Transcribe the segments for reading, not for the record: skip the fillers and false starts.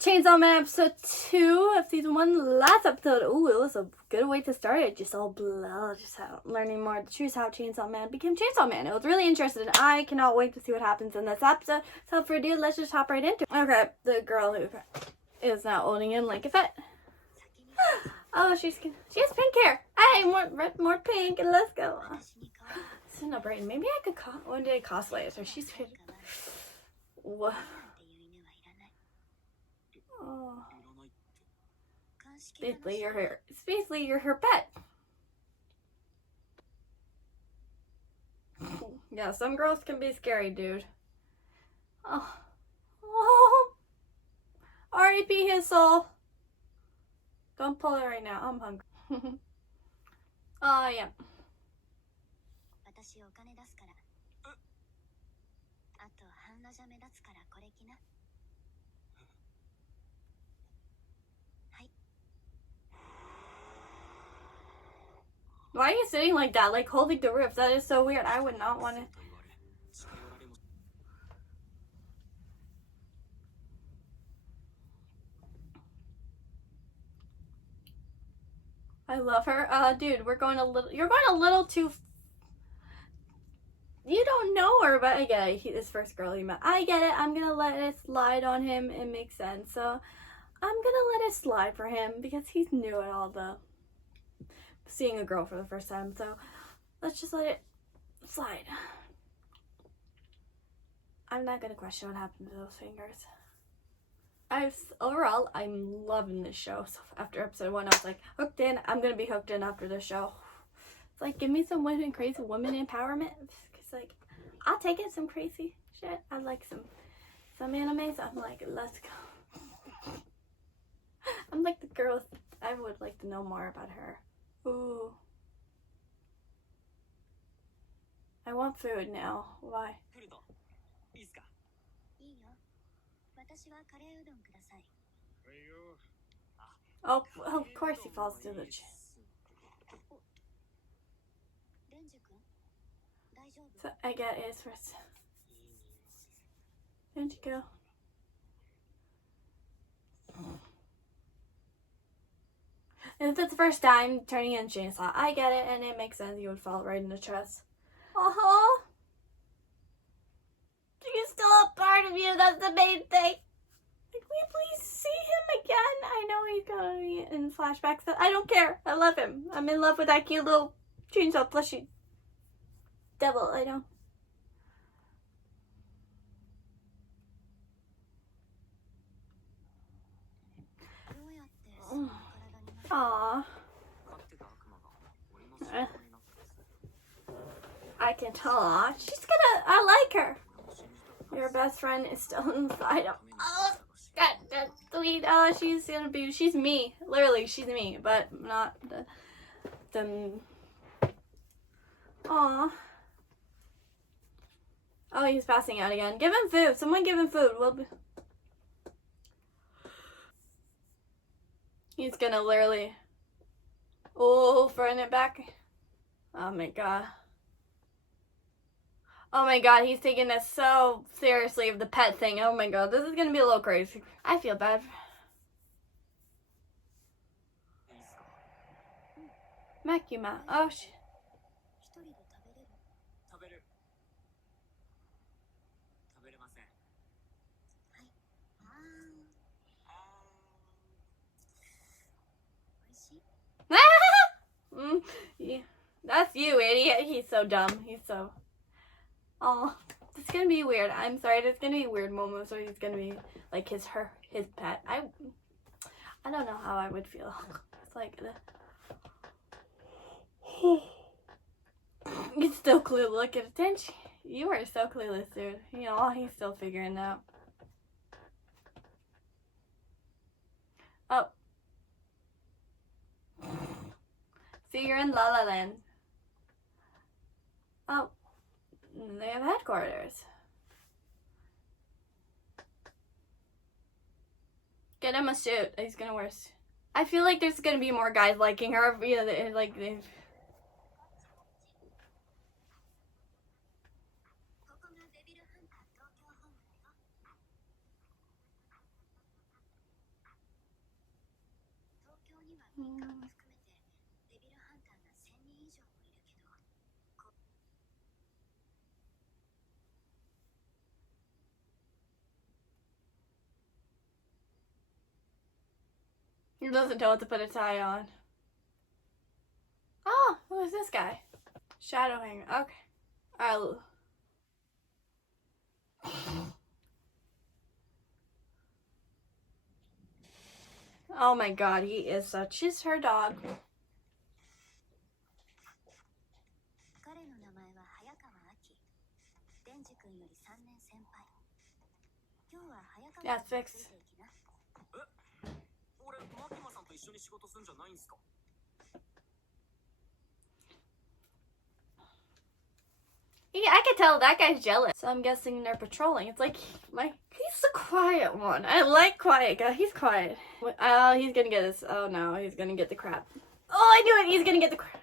Chainsaw Man episode 2 of season 1, last episode. Ooh, it was a good way to start it. Just all blah, just how, learning more of the truth how Chainsaw Man became Chainsaw Man. It was really interesting. I cannot wait to see what happens in this episode. So without further ado, let's just hop right into it. Okay, the girl who is now owning him like a fit. Oh, she has pink hair. Hey, more pink, and let's go. This is not Brayden. Maybe I could one day cosplay as her. She's pretty. What? Oh. Basically, you're her pet. Yeah, some girls can be scary, dude. Oh. R.I.P. his soul. Don't pull it right now. I'm hungry. Oh, yeah. Why are you sitting like that? Like holding the roof? That is so weird. I would not want to. I love her. Dude, you're going a little too. You don't know her, but I get it. This first girl he met. I get it. I'm gonna let it slide on him. It makes sense. So, I'm gonna let it slide for him because he's new at all the seeing a girl for the first time. So, let's just let it slide. I'm not gonna question what happened to those fingers. Overall, I'm loving this show. So after episode 1, I was like, hooked in. I'm gonna be hooked in after this show. It's like, give me some crazy women empowerment. Cause like, I'll take it, some crazy shit. I like some animes. I'm like, let's go. I'm like the girl. I would like to know more about her. Ooh. I want food now. Why? Oh, of course he falls to the So I get it first. Denji go. If it's the first time turning in chainsaw, I get it, and it makes sense. You would fall right in the chest. She's still a part of you. That's the main thing. Can we please see him again? I know he's gonna be in flashbacks, but I don't care. I love him. I'm in love with that cute little chainsaw plushie devil. I don't. Aww. I can tell. She's gonna. I like her. Your best friend is still inside. Oh, that's sweet. Oh, she's gonna be. She's me. Literally, she's me, but not the. Aw. Oh, he's passing out again. Give him food. Someone give him food. He's gonna literally. Oh, throwing it back. Oh my god. Oh my god, he's taking this so seriously of the pet thing. Oh my god, this is gonna be a little crazy. I feel bad. Makima. Oh shit. Yeah. That's you, idiot. He's so dumb. He's so. Oh, it's gonna be weird. I'm sorry. There's gonna be a weird moment, so he's gonna be like his pet. I don't know how I would feel. It's like he's still clueless. Look at Denji. You are so clueless, dude. You know, he's still figuring it out. Oh. See, you're in La La Land. Oh. They have headquarters. Get him a suit. He's gonna wear a suit. I feel like there's gonna be more guys liking her. You know, like they. He doesn't know what to put a tie on. Oh, who is this guy? Shadow Hanger. Okay. Alright. Oh my god, he is such. She's her dog. Yeah, it's fixed. Yeah, I can tell that guy's jealous. So I'm guessing they're patrolling. It's like, he's the quiet one. I like quiet guy. He's quiet. Oh, he's gonna get this. Oh no, he's gonna get the crap. Oh, I knew it. He's gonna get the crap.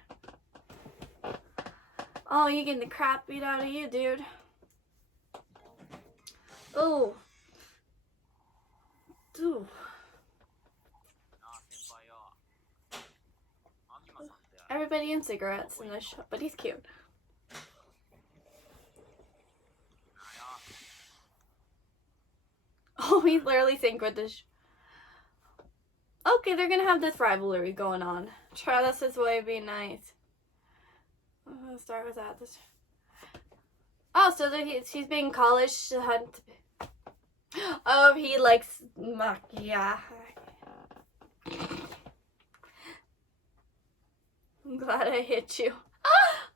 Oh, you're getting the crap beat out of you, dude. Oh. Ooh. Everybody in cigarettes in this shop, but he's cute. Oh, he's literally synced with this. Okay, they're gonna have this rivalry going on. Travis's way of being nice. Let's start with that. Oh, so he's being college to hunt. Oh, he likes yeah. I'm glad I hit you.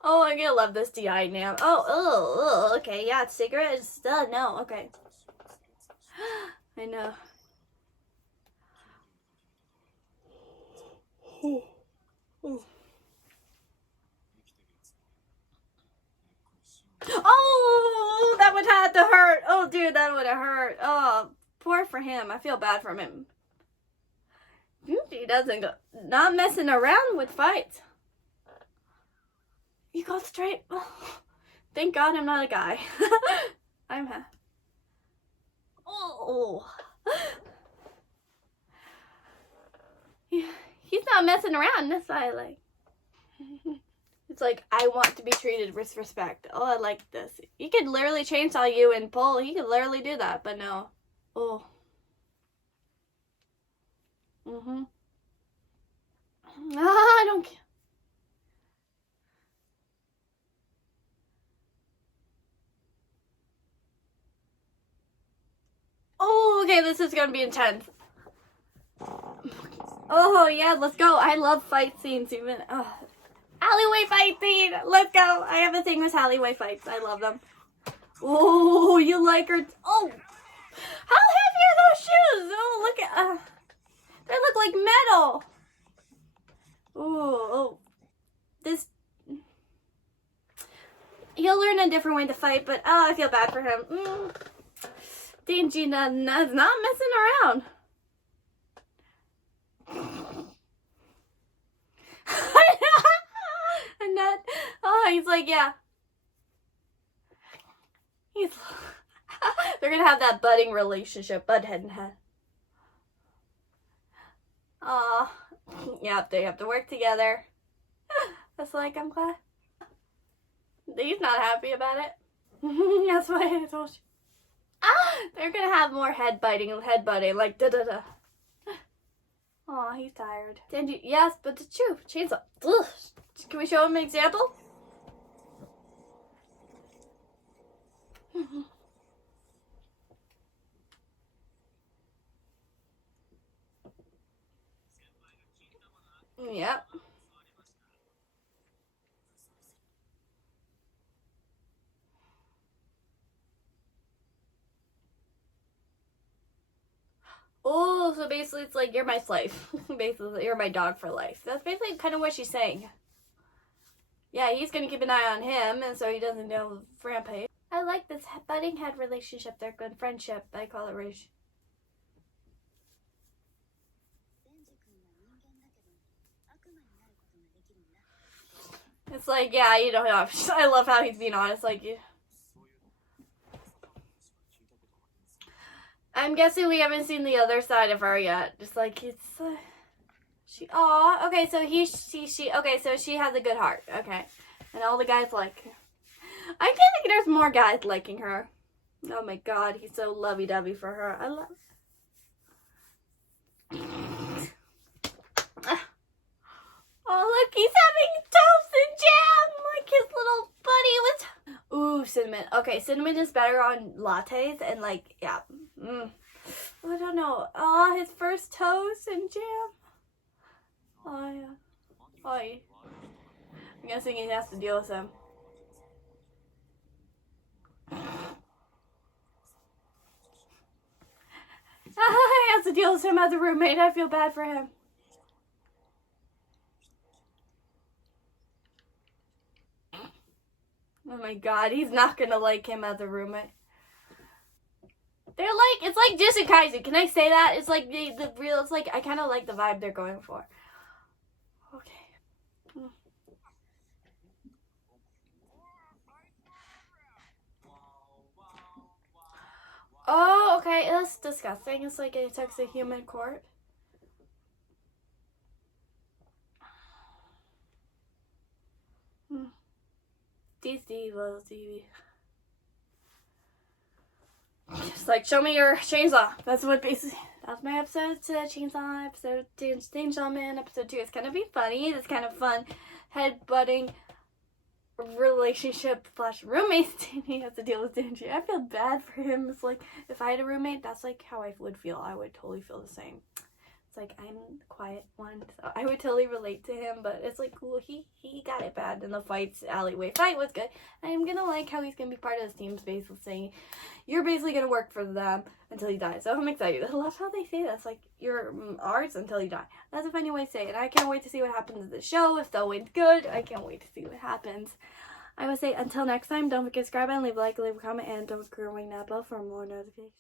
Oh, I'm gonna love this DI now. Oh, okay, yeah, cigarettes. No, okay. I know. Oh, that would have to hurt. Oh, dude, that would have hurt. Oh, poor for him. I feel bad for him. He doesn't go. Not messing around with fights. You go straight. Oh, thank God I'm not a guy. I'm a. Oh. He's not messing around. That's why I like. It's like, I want to be treated with respect. Oh, I like this. He could literally chainsaw you and pull. He could literally do that, but no. Oh. I don't care. Oh, okay, this is gonna be intense. Oh, yeah, let's go. I love fight scenes, even. Oh. Alleyway fight scene! Let's go! I have a thing with alleyway fights. I love them. Oh, you like her. Oh! How heavy are those shoes? Oh, look at. They look like metal. Oh. This. He'll learn a different way to fight, but oh, I feel bad for him. Denji not messing around. And that, oh, he's like, yeah. They're gonna have that budding relationship, bud head and head. Yeah, they have to work together. That's like, I'm glad. He's not happy about it. That's why I told you. They're gonna have more headbutting, like da-da-da. Aw, he's tired. Denji, yes, but it's true. Chainsaw. Ugh. Can we show him an example? Yep. Oh, so basically it's like, you're my slave. Basically, you're my dog for life. That's basically kind of what she's saying. Yeah, he's gonna keep an eye on him, and so he doesn't know Rampage. I like this budding head relationship. They're good friendship. I call it Rage. It's like, yeah, you know, I love how he's being honest. Like, I'm guessing we haven't seen the other side of her yet. Just like, Okay, so okay, so she has a good heart. Okay. And all the guys like her. I can't think there's more guys liking her. Oh my god, he's so lovey-dovey for her. I love. Oh, look, he's having toast and jam like his little buddy was. Ooh, cinnamon. Okay, cinnamon is better on lattes and like, yeah. I don't know. Oh, his first toast and jam. Oh, yeah. Oh, yeah. I'm guessing he has to deal with him. He has to deal with him as a roommate. I feel bad for him. Oh my god, he's not gonna like him as a roommate. They're like, it's like Jujutsu Kaisen. Can I say that? It's like the real, it's like, I kind of like the vibe they're going for. Okay. Oh, okay, that's disgusting. It's like it attacks a human court. These divas, just like, show me your chainsaw. That's what basically, that's my episode. Chainsaw episode, Chainsaw Man episode 2. It's gonna be funny. It's kind of fun. Headbutting relationship / roommate. He has to deal with Denji. I feel bad for him. It's like, if I had a roommate, that's like how I would feel. I would totally feel the same. It's like, I'm the quiet one, so I would totally relate to him, but it's like, cool, he got it bad, and the alleyway fight was good. I'm gonna like how he's gonna be part of this team's basically saying, you're basically gonna work for them until you die, so I'm excited. I love how they say that. It's like, you're ours until you die. That's a funny way to say it. I can't wait to see what happens in the show. If the wind's good, I can't wait to see what happens. I would say, until next time, don't forget to subscribe and leave a like, leave a comment, and don't forget to ring that bell for more notifications.